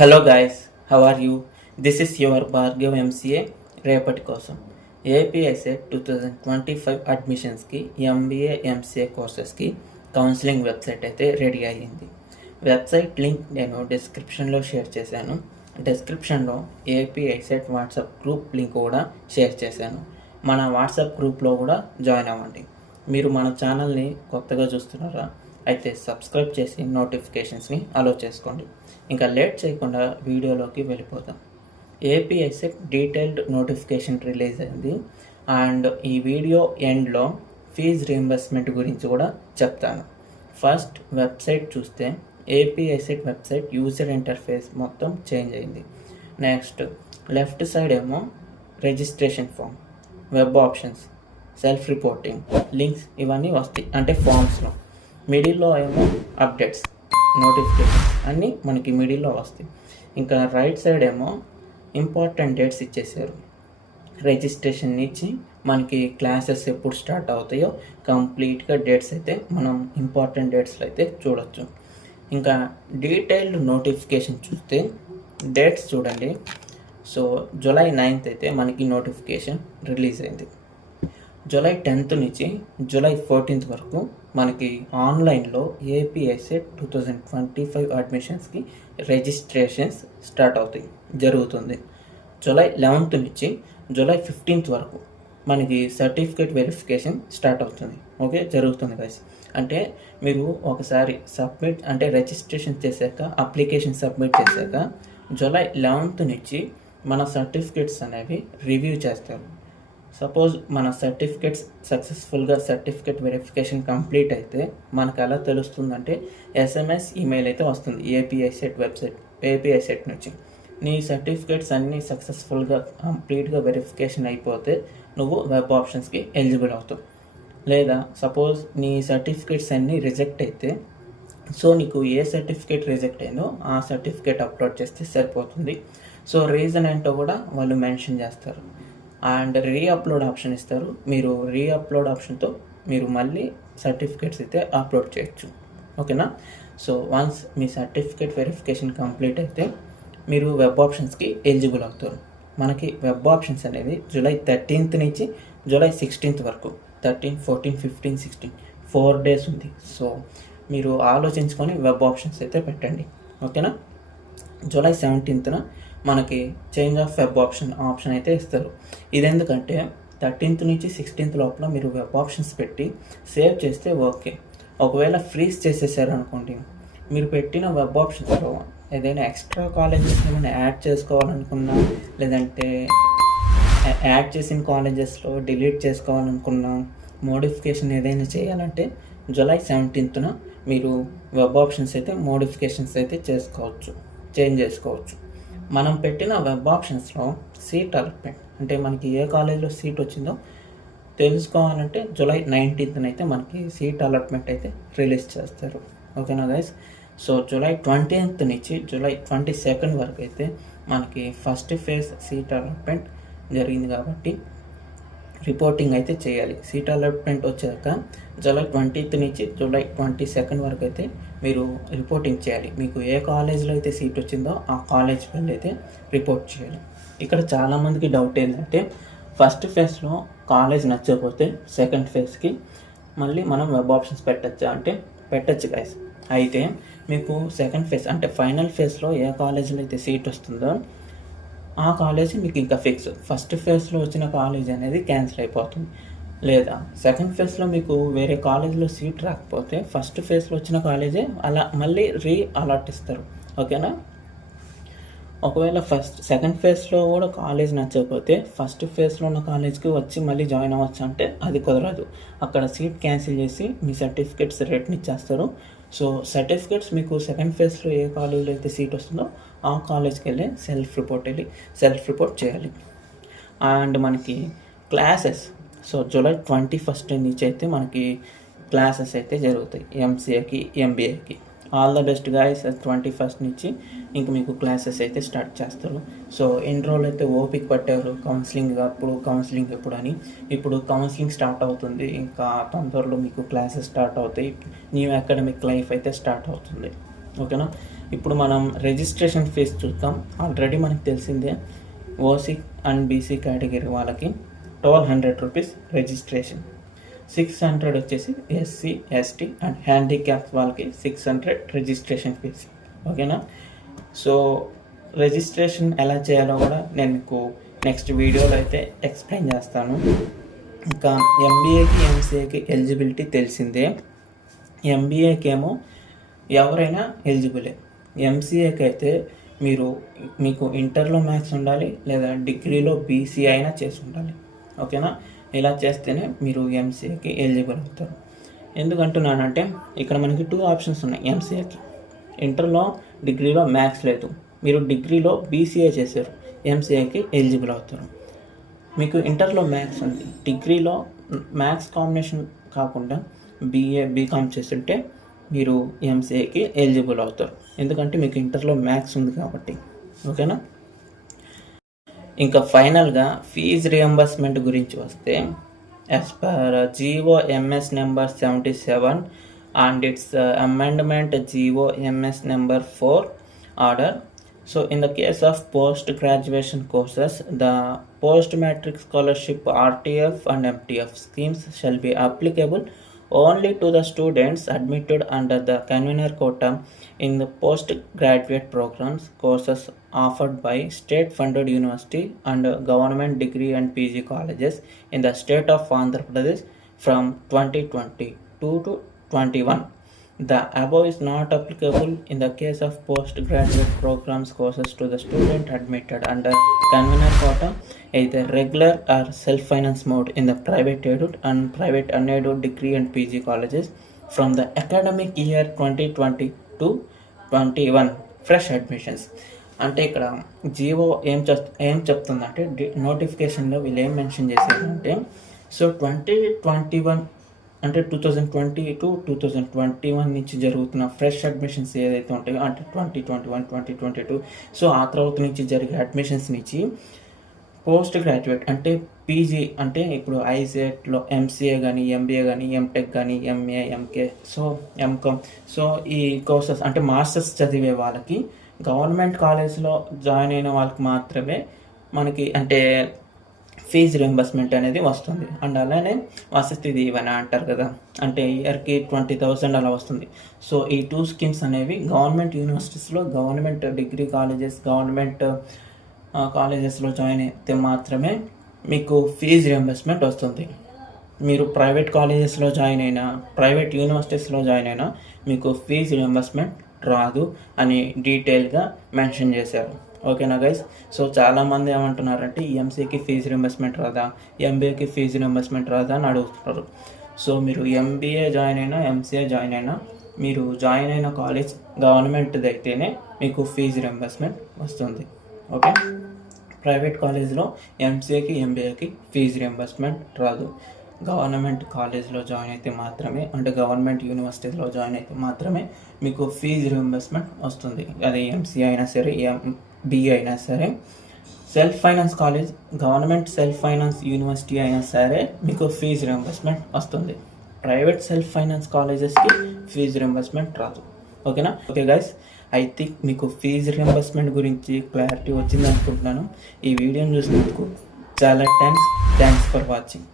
Hello guys, how are you? This is your Bhargav MCA రేపటి కోసం. APSA 2025 అడ్మిషన్స్కి MBA MCA కోర్సెస్కి కౌన్సిలింగ్ వెబ్సైట్ అయితే రెడీ అయ్యింది. వెబ్సైట్ లింక్ నేను డిస్క్రిప్షన్లో షేర్ చేశాను. డిస్క్రిప్షన్లో ఏపీఎస్ఏ వాట్సాప్ గ్రూప్ లింక్ కూడా షేర్ చేశాను. మన వాట్సాప్ గ్రూప్లో కూడా జాయిన్ అవ్వండి. మీరు మన ఛానల్ని కొత్తగా చూస్తున్నారా? అయితే సబ్స్క్రైబ్ చేసి నోటిఫికేషన్స్ని అలో చేసుకోండి. ఇంకా లేట్ చేయకుండా వీడియోలోకి వెళ్ళిపోతాం. ఏపీఎస్ఏ డీటెయిల్డ్ నోటిఫికేషన్ రిలీజ్ అయింది అండ్ ఈ వీడియో ఎండ్లో ఫీజ్ రీయింబర్స్మెంట్ గురించి కూడా చెప్తాను. ఫస్ట్ వెబ్సైట్ చూస్తే ఏపీఎస్ఏ వెబ్సైట్ యూజర్ ఇంటర్ఫేస్ మొత్తం చేంజ్ అయింది. నెక్స్ట్ లెఫ్ట్ సైడ్ ఏమో registration form, web options, self reporting, links ఇవన్నీ వస్తాయి అంటే ఫామ్స్లో. మిడిల్లో ఏమో అప్డేట్స్, నోటిఫికేషన్స్ అన్నీ మనకి మిడిల్లో వస్తాయి. ఇంకా రైట్ సైడ్ ఏమో ఇంపార్టెంట్ డేట్స్ ఇచ్చేసారు. రిజిస్ట్రేషన్ నుంచి మనకి క్లాసెస్ ఎప్పుడు స్టార్ట్ అవుతాయో కంప్లీట్గా డేట్స్ అయితే మనం ఇంపార్టెంట్ డేట్స్లో అయితే చూడొచ్చు. ఇంకా డీటెయిల్డ్ నోటిఫికేషన్ చూస్తే డేట్స్ చూడండి. సో జూలై 9th అయితే మనకి నోటిఫికేషన్ రిలీజ్ అయింది. జూలై 10th నుంచి జూలై 14th వరకు మనకి ఆన్లైన్లో ఏపీఎస్ఏ 2025 అడ్మిషన్స్కి రిజిస్ట్రేషన్స్ స్టార్ట్ అవుతాయి, జరుగుతుంది. జూలై 11th నుంచి జూలై 15th వరకు మనకి సర్టిఫికేట్ వెరిఫికేషన్ స్టార్ట్ అవుతుంది. ఓకే, జరుగుతుంది గైస్. అంటే మీరు ఒకసారి సబ్మిట్ అంటే రిజిస్ట్రేషన్ చేశాక, అప్లికేషన్ సబ్మిట్ చేశాక జూలై 11th నుంచి మన సర్టిఫికేట్స్ అనేవి రివ్యూ చేస్తారు. సపోజ్ మన సర్టిఫికేట్స్ సక్సెస్ఫుల్గా సర్టిఫికేట్ వెరిఫికేషన్ కంప్లీట్ అయితే మనకు ఎలా తెలుస్తుందంటే ఎస్ఎంఎస్, ఈమెయిల్ అయితే వస్తుంది ఏపీఎస్ఏ నుంచి. నీ సర్టిఫికేట్స్ అన్నీ సక్సెస్ఫుల్గా కంప్లీట్గా వెరిఫికేషన్ అయిపోతే నువ్వు వెబ్ ఆప్షన్స్కి ఎలిజిబుల్ అవుతావు. లేదా సపోజ్ నీ సర్టిఫికేట్స్ అన్నీ రిజెక్ట్ అయితే, సో నీకు ఏ సర్టిఫికేట్ రిజెక్ట్ అయిందో ఆ సర్టిఫికేట్ అప్లోడ్ చేస్తే సరిపోతుంది. సో రీజన్ ఏంటో కూడా వాళ్ళు మెన్షన్ చేస్తారు. అండ్ రీఅప్లోడ్ ఆప్షన్ ఇస్తారు. మీరు రీఅప్లోడ్ ఆప్షన్తో మీరు మళ్ళీ సర్టిఫికేట్స్ అయితే అప్లోడ్ చేయొచ్చు. ఓకేనా? సో వన్స్ మీ సర్టిఫికేట్ వెరిఫికేషన్ కంప్లీట్ అయితే మీరు వెబ్ ఆప్షన్స్కి ఎలిజిబుల్ అవుతారు. మనకి వెబ్ ఆప్షన్స్ అనేది జూలై 13th నుంచి జూలై 16th వరకు, 13, 14, 15, 16 4 days ఉంది. సో మీరు ఆలోచించుకొని వెబ్ ఆప్షన్స్ అయితే పెట్టండి. ఓకేనా? జూలై 17th మనకి చేంజ్ ఆఫ్ వెబ్ ఆప్షన్ అయితే ఇస్తారు. ఇది ఎందుకంటే 13th నుంచి 16th లోపల మీరు వెబ్ ఆప్షన్స్ పెట్టి సేవ్ చేస్తే ఓకే. ఒకవేళ ఫ్రీజ్ చేసేసారు అనుకోండి, మీరు పెట్టిన వెబ్ ఆప్షన్స్లో ఏదైనా ఎక్స్ట్రా కాలేజెస్ ఏమైనా యాడ్ చేసుకోవాలనుకున్నా, లేదంటే యాడ్ చేసిన కాలేజెస్లో డిలీట్ చేసుకోవాలనుకున్నా, మోడిఫికేషన్ ఏదైనా చేయాలంటే జూలై 17th మీరు వెబ్ ఆప్షన్స్ అయితే మోడిఫికేషన్స్ అయితే చేంజ్ చేసుకోవచ్చు. మనం పెట్టిన వెబ్ ఆప్షన్స్లో సీట్ అలాట్మెంట్ అంటే మనకి ఏ కాలేజీలో సీట్ వచ్చిందో తెలుసుకోవాలంటే జూలై 19th అయితే మనకి సీట్ అలాట్మెంట్ అయితే రిలీజ్ చేస్తారు. ఓకేనా గైస్? సో జూలై 20th నుంచి జూలై 22nd వరకు అయితే మనకి ఫస్ట్ ఫేజ్ సీట్ అలాట్మెంట్ జరిగింది కాబట్టి రిపోర్టింగ్ అయితే చేయాలి. సీట్ అలాట్మెంట్ వచ్చాక జూలై 20th నుంచి జూలై 22nd వరకు అయితే మీరు రిపోర్టింగ్ చేయాలి. మీకు ఏ కాలేజ్లో అయితే సీట్ వచ్చిందో ఆ కాలేజ్ వెళ్ళి అయితే రిపోర్ట్ చేయాలి. ఇక్కడ చాలామందికి డౌట్ ఏంటంటే ఫస్ట్ ఫేజ్లో కాలేజ్ నచ్చకపోతే సెకండ్ ఫేజ్కి మళ్ళీ మనం వెబ్ ఆప్షన్స్ పెట్టచ్చా అంటే పెట్టచ్చు గైస్. అయితే మీకు సెకండ్ ఫేజ్ అంటే ఫైనల్ ఫేజ్లో ఏ కాలేజీలో అయితే సీట్ వస్తుందో ఆ కాలేజీ మీకు ఇంకా ఫిక్స్. ఫస్ట్ ఫేజ్లో వచ్చిన కాలేజ్ అనేది క్యాన్సిల్ అయిపోతుంది. లేదా సెకండ్ ఫేజ్లో మీకు వేరే కాలేజీలో సీట్ రాకపోతే ఫస్ట్ ఫేజ్లో వచ్చిన కాలేజే అలా మళ్ళీ అలాట్ ఇస్తారు. ఓకేనా? ఒకవేళ సెకండ్ ఫేజ్లో కూడా కాలేజ్ నచ్చకపోతే ఫస్ట్ ఫేజ్లో ఉన్న కాలేజ్కి వచ్చి మళ్ళీ జాయిన్ అవ్వచ్చు అంటే అది కుదరదు. అక్కడ సీట్ క్యాన్సిల్ చేసి మీ సర్టిఫికేట్స్ రేట్ని ఇచ్చేస్తారు. సో సర్టిఫికేట్స్ మీకు సెకండ్ ఫేజ్లో ఏ కాలేజీలో అయితే సీట్ వస్తుందో ఆ కాలేజ్కి వెళ్ళి సెల్ఫ్ రిపోర్ట్ చేయాలి. అండ్ మనకి క్లాసెస్ సో జూలై 21st నుంచి అయితే మనకి క్లాసెస్ అయితే జరుగుతాయి ఎంసీఏకి, ఎంబీఏకి. All the best guys. 21st నుంచి ఇంక మీకు క్లాసెస్ అయితే స్టార్ట్ చేస్తారు. సో ఎన్ని రోజులు అయితే ఓపిక పట్టారు కౌన్సిలింగ్ ఎప్పుడు అని. ఇప్పుడు కౌన్సిలింగ్ స్టార్ట్ అవుతుంది. ఇంకా తొందరలో మీకు క్లాసెస్ స్టార్ట్ అవుతాయి. న్యూ అకాడమిక్ లైఫ్ అయితే స్టార్ట్ అవుతుంది. ఓకేనా? ఇప్పుడు మనం రిజిస్ట్రేషన్ ఫీజు చూద్దాం. ఆల్రెడీ మనకు తెలిసిందే, ఓసీ అండ్ బీసీ కేటగిరీ వాళ్ళకి 1200 రూపీస్ రిజిస్ట్రేషన్, 600 వచ్చేసి ఎస్సీ ఎస్టీ అండ్ హ్యాండిక్యాప్స్ వాళ్ళకి 600 రిజిస్ట్రేషన్ ఫీజు. ఓకేనా? సో రిజిస్ట్రేషన్ ఎలా చేయాలో కూడా నేను మీకు నెక్స్ట్ వీడియోలో అయితే ఎక్స్ప్లెయిన్ చేస్తాను. ఇంకా ఎంబీఏకి ఎంసీఏకి ఎలిజిబిలిటీ తెలిసిందే. ఎంబీఏకి ఏమో ఎవరైనా ఎలిజిబులే. ఎంసీఏకి అయితే మీకు ఇంటర్లో మ్యాథ్స్ ఉండాలి లేదా డిగ్రీలో బీసీ అయినా చేసి ఉండాలి. ఓకేనా? ఇలా చేస్తేనే మీరు ఎంసీఏకి ఎలిజిబుల్ అవుతారు. ఎందుకంటున్నానంటే ఇక్కడ మనకి 2 ఆప్షన్స్ ఉన్నాయి ఎంసీఏకి. ఇంటర్లో డిగ్రీలో మ్యాథ్స్ లేదు, మీరు డిగ్రీలో బీసీఏ చేశారు, ఎంసీఏకి ఎలిజిబుల్ అవుతారు. మీకు ఇంటర్లో మ్యాథ్స్ ఉంది, డిగ్రీలో మ్యాథ్స్ కాంబినేషన్ కాకుండా బీకామ్ చేస్తుంటే మీరు ఎంసీఏకి ఎలిజిబుల్ అవుతారు. ఎందుకంటే మీకు ఇంటర్లో మ్యాథ్స్ ఉంది కాబట్టి. ఓకేనా? ఇంకా ఫైనల్గా ఫీజ్ రియంబర్స్మెంట్ గురించి వస్తే, as per GO MS number 77 and its amendment GO MS number 4 order. So in the case of post graduation courses, the post matric scholarship RTF and MTF schemes shall be applicable only to the students admitted under the convener quota in the postgraduate programs courses offered by state funded university and government degree and PG colleges in the state of Andhra Pradesh from 2022 to 21. The above is not applicable in the case of postgraduate programs courses to the student admitted under convener quota, either regular or self-finance mode in the private aided and private unaided degree and PG colleges from the academic year 2020 to 21 fresh admissions. అంటే ఇక్కడ GO ఏం చెప్తుందంటే, నోటిఫికేషన్లో వీళ్ళు ఏం mention చేశారంటే, so 2021 అంటే 2020 to 2021 నుంచి జరుగుతున్న ఫ్రెష్ అడ్మిషన్స్ ఏదైతే ఉంటాయో, అంటే 2021 2022, సో ఆ తర్వాత నుంచి జరిగే అడ్మిషన్స్ నుంచి పోస్ట్ గ్రాడ్యుయేట్ అంటే పీజీ, అంటే ఇప్పుడు ఐసెట్లో ఎంసీఏ కానీ ఎంబీఏ కానీ ఎంటెక్ కానీ ఎంఏ ఎంకే సో ఎంకామ్, సో ఈ కోర్సెస్ అంటే మాస్టర్స్ చదివే వాళ్ళకి గవర్నమెంట్ కాలేజ్లో జాయిన్ అయిన వాళ్ళకి మాత్రమే మనకి అంటే ఫీజు రింబర్స్మెంట్ అనేది వస్తుంది. అండ్ అలానే వసతి దీవెన అంటారు కదా, అంటే ఇయర్కి 20,000 అలా వస్తుంది. సో ఈ 2 స్కీమ్స్ అనేవి గవర్నమెంట్ యూనివర్సిటీస్లో, గవర్నమెంట్ డిగ్రీ కాలేజెస్, గవర్నమెంట్ కాలేజెస్లో జాయిన్ అయితే మాత్రమే మీకు ఫీజు రింబర్స్మెంట్ వస్తుంది. మీరు ప్రైవేట్ కాలేజెస్లో జాయిన్ అయినా, ప్రైవేట్ యూనివర్సిటీస్లో జాయిన్ అయినా మీకు ఫీజు రింబర్స్మెంట్ రాదు అని డీటెయిల్గా మెన్షన్ చేశారు. ఓకేనా గైస్? సో చాలామంది ఏమంటున్నారంటే ఎంసీఏకి ఫీజు రింబర్స్మెంట్ రాదా, ఎంబీఏకి ఫీజు రింబర్స్మెంట్ రాదా అని అడుగుతున్నారు. సో మీరు ఎంబీఏ జాయిన్ అయినా, ఎంసీఏ జాయిన్ అయినా, మీరు జాయిన్ అయిన కాలేజ్ గవర్నమెంట్ది అయితేనే మీకు ఫీజు రింబర్స్మెంట్ వస్తుంది. ఓకే? ప్రైవేట్ కాలేజ్లో ఎంసీఏకి ఎంబీఏకి ఫీజు రింబర్స్మెంట్ రాదు. గవర్నమెంట్ కాలేజ్లో జాయిన్ అయితే మాత్రమే, అంటే గవర్నమెంట్ యూనివర్సిటీలో జాయిన్ అయితే మాత్రమే మీకు ఫీజు రింబర్స్మెంట్ వస్తుంది. అది ఎంసీఏ అయినా సరే, ఎంబీఏ అయినా సరే. Self finance college, government self finance university అయినా సరే మీకు ఫీజు రింబర్స్మెంట్ వస్తుంది. ప్రైవేట్ సెల్ఫ్ ఫైనాన్స్ కాలేజెస్కి ఫీజు రింబర్స్మెంట్ రాదు. ఓకేనా? ఓకే గైస్, ఐ థింక్ మీకు ఫీజు రింబర్స్మెంట్ గురించి క్లారిటీ వచ్చింది అనుకుంటున్నాను. ఈ వీడియోని చూసినందుకు చాలా థ్యాంక్స్ ఫర్ వాచింగ్.